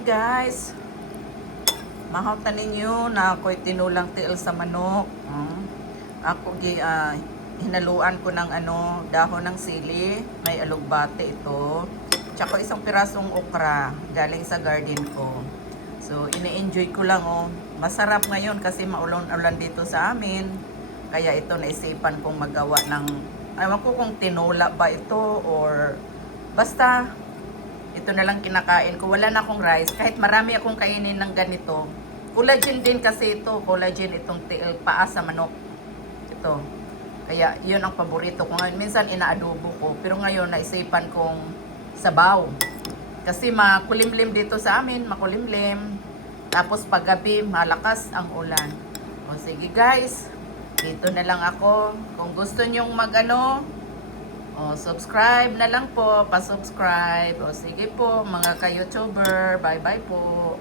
guys, mahawtan ninyo na ako'y tinulang tiil sa manok. Ako hinaluan ko ng dahon ng sili, may alugbate ito. Tsaka isang pirasong okra galing sa garden ko. So ini-enjoy ko lang Masarap ngayon kasi maulan-ulan dito sa amin. Kaya ito naisipan kong magawa ng, ewan ko kung tinola ba ito or basta ito na lang kinakain ko. Wala na akong rice. Kahit marami akong kainin ng ganito. Collagen din kasi ito. Collagen itong tiil, paa sa manok. Ito. Kaya yun ang paborito ko ngayon. Minsan inaadobo ko. Pero ngayon naisipan kong sabaw. Kasi makulimlim dito sa amin. Makulimlim. Tapos paggabi malakas ang ulan. O sige guys. Dito na lang ako. Kung gusto nyong subscribe na lang po, pa-subscribe. O sige po, mga ka-YouTuber, bye-bye po.